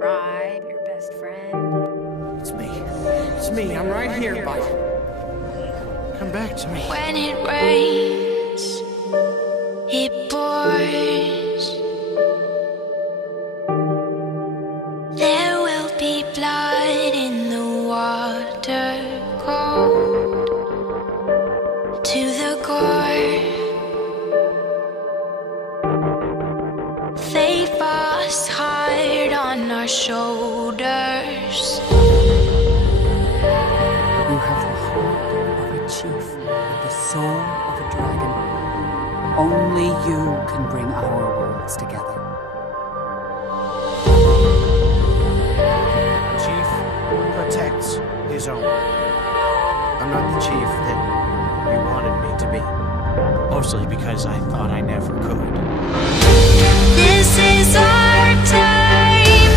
tribe, your best friend. It's me. It's me. I'm right here, bud. Come back to me. When it rains, it pours. There will be blood in the water, cold to the core. They pass hard on our shoulders. You have the heart of a chief and the soul of a dragon. Only you can bring our worlds together. A chief protects his own. I'm not the chief that you wanted me to be. Mostly because I thought I never could. This is our time,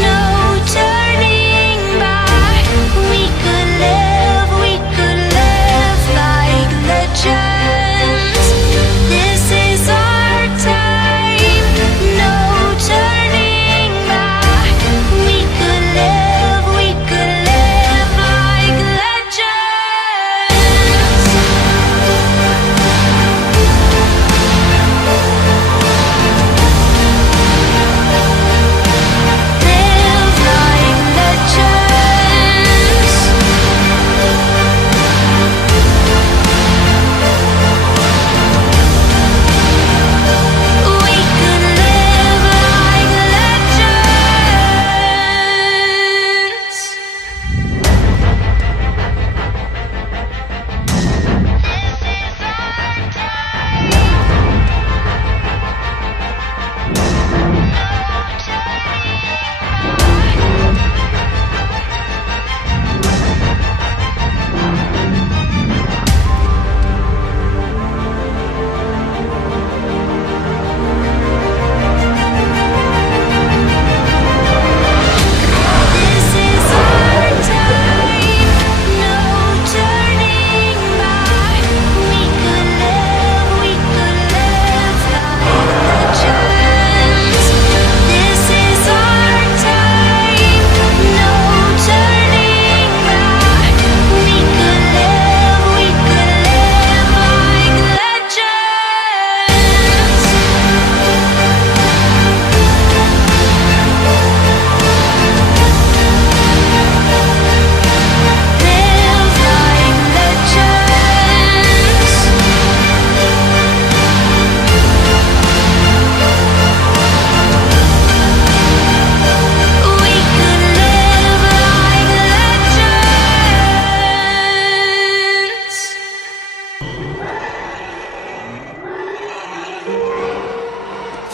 no turning back. We could live like legends. This is our time, no turning back. We could live like legends.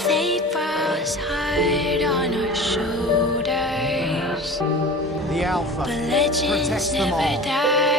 They pass hard on our shoulders, The Alpha but legends protects them never all. die.